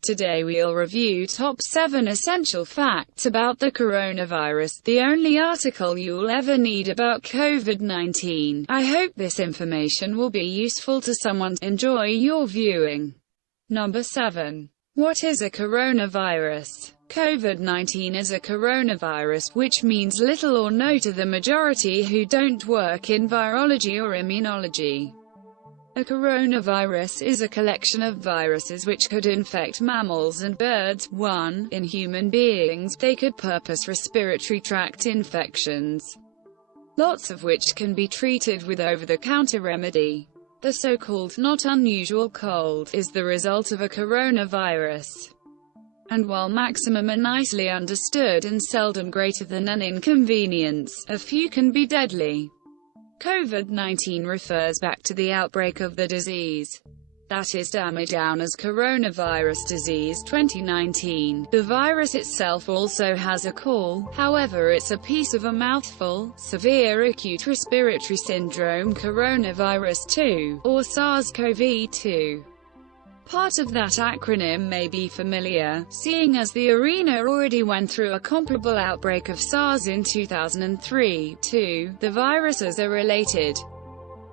Today we'll review top 7 essential facts about the coronavirus, the only article you'll ever need about COVID-19. I hope this information will be useful to someone. Enjoy your viewing. Number 7. What is a coronavirus? COVID-19 is a coronavirus, which means little or no to the majority who don't work in virology or immunology. A coronavirus is a collection of viruses which could infect mammals and birds. 1. In human beings, they could purpose respiratory tract infections, lots of which can be treated with over-the-counter remedy. The so-called not unusual cold is the result of a coronavirus. And while maximum are nicely understood and seldom greater than an inconvenience, a few can be deadly. COVID-19 refers back to the outbreak of the disease, that is damaged down as coronavirus disease 2019. The virus itself also has a call, however it's a piece of a mouthful: severe acute respiratory syndrome coronavirus 2, or SARS-CoV-2. Part of that acronym may be familiar, seeing as the arena already went through a comparable outbreak of SARS in 2003. 2. The viruses are related,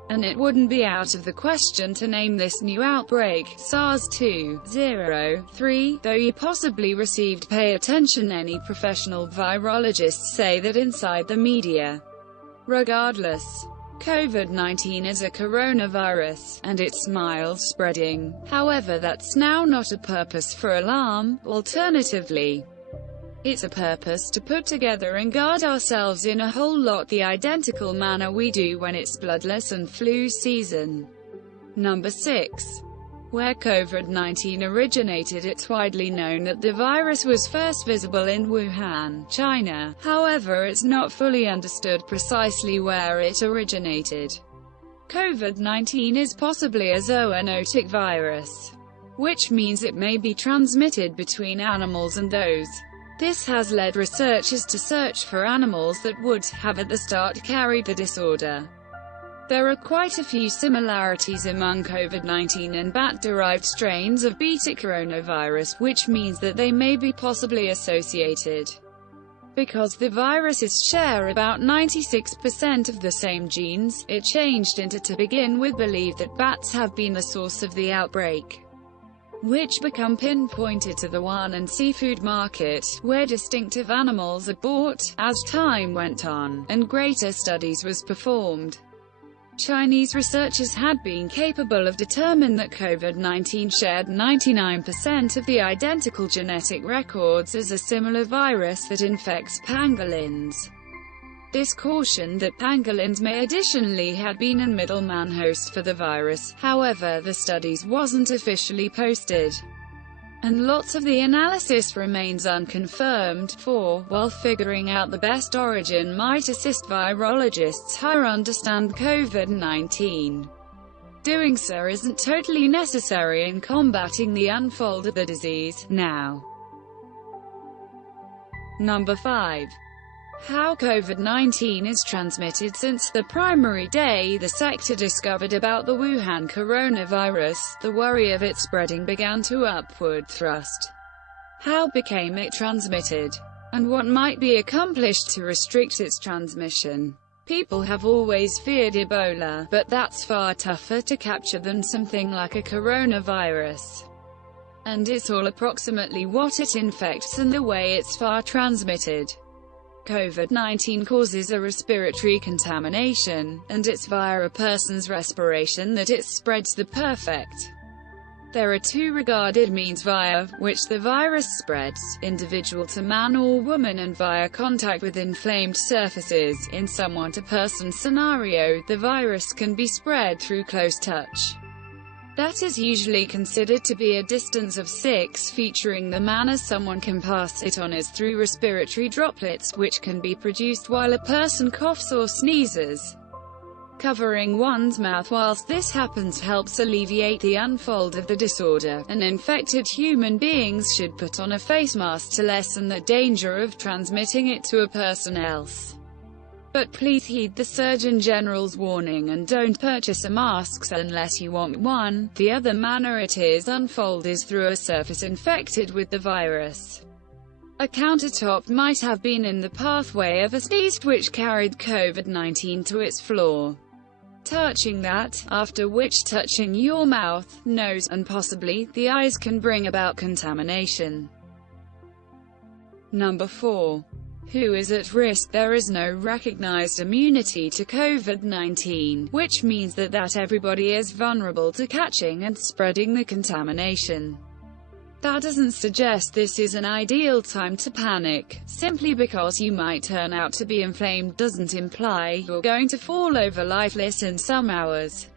and it wouldn't be out of the question to name this new outbreak SARS-2. 3. Though you possibly received pay attention, any professional virologists say that inside the media. Regardless, COVID-19 is a coronavirus, and it's mild spreading. However, that's now not a purpose for alarm. Alternatively, it's a purpose to put together and guard ourselves in a whole lot the identical manner we do when it's bloodless and flu season. Number 6. Where COVID-19 originated. It's widely known that the virus was first visible in Wuhan, China. However, it's not fully understood precisely where it originated. COVID-19 is possibly a zoonotic virus, which means it may be transmitted between animals and those. This has led researchers to search for animals that would have at the start carried the disorder. There are quite a few similarities among COVID-19 and bat-derived strains of beta coronavirus, which means that they may be possibly associated. Because the viruses share about 96% of the same genes, it changed into to begin with believe that bats have been the source of the outbreak, which become pinpointed to the Wuhan and seafood market, where distinctive animals are bought. As time went on, and greater studies was performed, Chinese researchers had been capable of determining that COVID-19 shared 99% of the identical genetic records as a similar virus that infects pangolins. This cautioned that pangolins may additionally had been a middleman host for the virus. However, the studies wasn't officially posted, and lots of the analysis remains unconfirmed. 4. While figuring out the best origin might assist virologists higher understand COVID-19, doing so isn't totally necessary in combating the unfold of the disease. Now, Number 5. How COVID-19 is transmitted. Since the primary day the sector discovered about the Wuhan coronavirus, the worry of it spreading began to upward thrust. How became it transmitted? And what might be accomplished to restrict its transmission? People have always feared Ebola, but that's far tougher to capture than something like a coronavirus. And it's all approximately what it infects and the way it's far transmitted. COVID-19 causes a respiratory contamination, and it's via a person's respiration that it spreads. The perfect. There are two regarded means via which the virus spreads: individual to man or woman and via contact with inflamed surfaces. In someone-to-person scenario, the virus can be spread through close touch. That is usually considered to be a distance of 6 feet. Featuring the manner someone can pass it on is through respiratory droplets, which can be produced while a person coughs or sneezes. Covering one's mouth whilst this happens helps alleviate the unfold of the disorder, and infected human beings should put on a face mask to lessen the danger of transmitting it to a person else. But please heed the Surgeon General's warning and don't purchase a mask unless you want one. The other manner it is unfold is through a surface infected with the virus. A countertop might have been in the pathway of a yeast which carried COVID-19 to its floor. Touching that, after which touching your mouth, nose, and possibly the eyes can bring about contamination. Number 4. Who is at risk? There is no recognized immunity to COVID-19, which means that everybody is vulnerable to catching and spreading the contamination. That doesn't suggest this is an ideal time to panic. Simply because you might turn out to be inflamed doesn't imply you're going to fall over lifeless in some hours.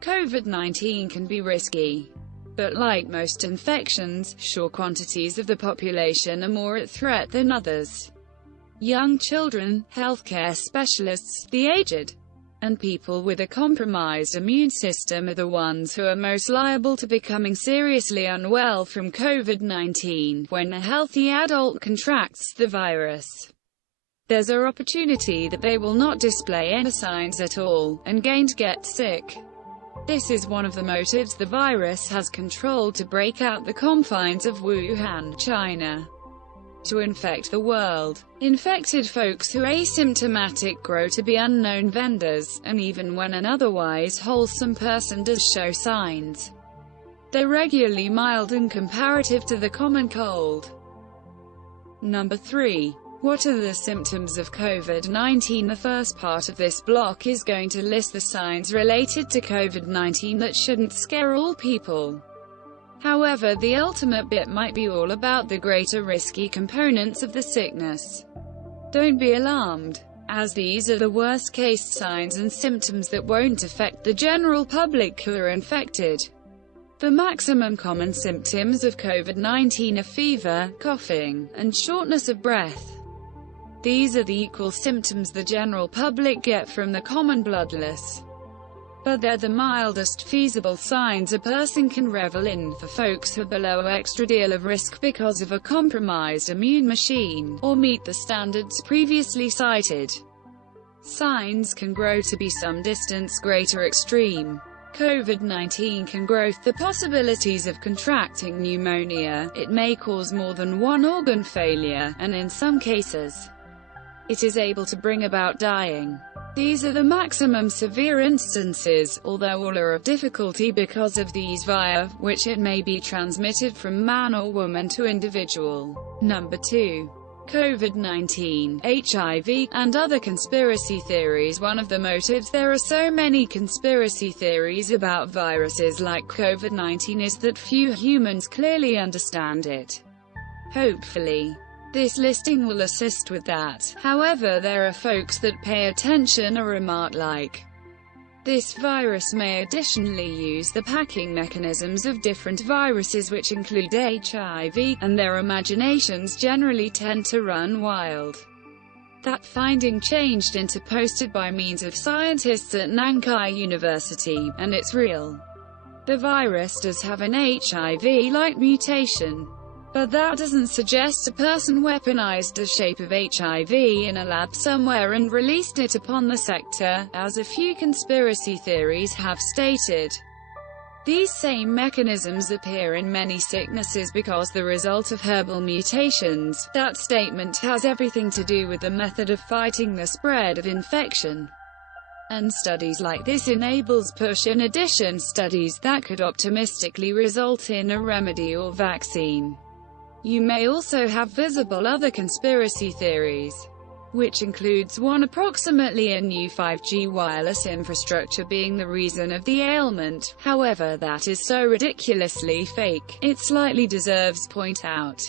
COVID-19 can be risky. But like most infections, sure, quantities of the population are more at threat than others. Young children, healthcare specialists, the aged, and people with a compromised immune system are the ones who are most liable to becoming seriously unwell from COVID-19 when a healthy adult contracts the virus. There's an opportunity that they will not display any signs at all, and get sick. This is one of the motives the virus has controlled to break out the confines of Wuhan, China, to infect the world. Infected folks who are asymptomatic grow to be unknown vendors, and even when an otherwise wholesome person does show signs, they're regularly mild and comparative to the common cold. Number 3. What are the symptoms of COVID-19? The first part of this block is going to list the signs related to COVID-19 that shouldn't scare all people. However, the ultimate bit might be all about the greater risky components of the sickness. Don't be alarmed, as these are the worst-case signs and symptoms that won't affect the general public who are infected. The maximum common symptoms of COVID-19 are fever, coughing, and shortness of breath. These are the equal symptoms the general public get from the common bloodless. But they're the mildest feasible signs a person can revel in for folks who are below an extra deal of risk because of a compromised immune machine, or meet the standards previously cited. Signs can grow to be some distance greater extreme. COVID-19 can grow the possibilities of contracting pneumonia, it may cause more than one organ failure, and in some cases, it is able to bring about dying. These are the maximum severe instances, although all are of difficulty because of these via which it may be transmitted from man or woman to individual. Number 2. COVID-19, HIV, and other conspiracy theories. One of the motives there are so many conspiracy theories about viruses like COVID-19 is that few humans clearly understand it. Hopefully, this listing will assist with that. However, there are folks that pay attention. A remark like, "This virus may additionally use the packing mechanisms of different viruses which include HIV," and their imaginations generally tend to run wild. That finding changed into posted by means of scientists at Nankai University, and it's real. The virus does have an HIV-like mutation. But that doesn't suggest a person weaponized the shape of HIV in a lab somewhere and released it upon the sector, as a few conspiracy theories have stated. These same mechanisms appear in many sicknesses because the result of herbal mutations. That statement has everything to do with the method of fighting the spread of infection. And studies like this enables push in addition studies that could optimistically result in a remedy or vaccine. You may also have visible other conspiracy theories, which includes one approximately a new 5G wireless infrastructure being the reason of the ailment. However, that is so ridiculously fake, it slightly deserves point out.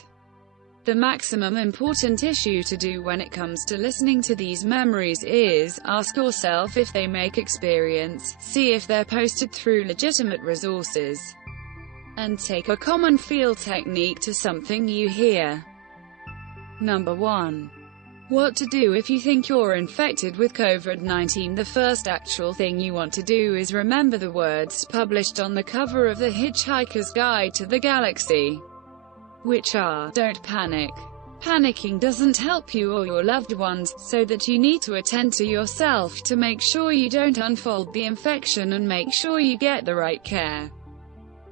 The maximum important issue to do when it comes to listening to these memories is, ask yourself if they make experience, see if they're posted through legitimate resources, and take a common feel technique to something you hear. Number 1. What to do if you think you're infected with COVID-19. The first actual thing you want to do is remember the words published on the cover of The Hitchhiker's Guide to the Galaxy, which are, "Don't panic. Panicking doesn't help you or your loved ones, so that you need to attend to yourself to make sure you don't unfold the infection and make sure you get the right care.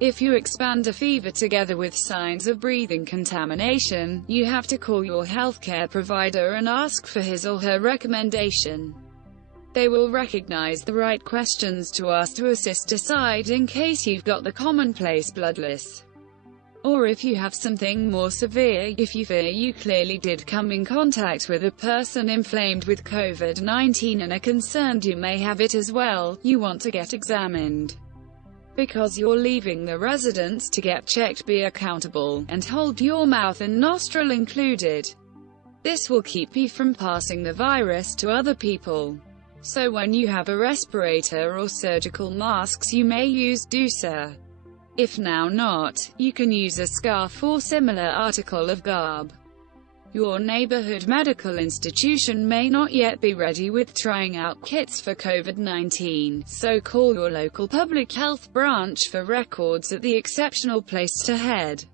If you expand a fever together with signs of breathing contamination, you have to call your healthcare provider and ask for his or her recommendation. They will recognize the right questions to ask to assist decide in case you've got the commonplace bloodless. Or if you have something more severe, if you fear you clearly did come in contact with a person inflamed with COVID-19 and are concerned you may have it as well, you want to get examined. Because you're leaving the residence to get checked, be accountable, and hold your mouth and nostril included. This will keep you from passing the virus to other people. So when you have a respirator or surgical masks you may use, do so. If now not, you can use a scarf or similar article of garb. Your neighborhood medical institution may not yet be ready with trying out kits for COVID-19, so call your local public health branch for records at the exceptional place to head.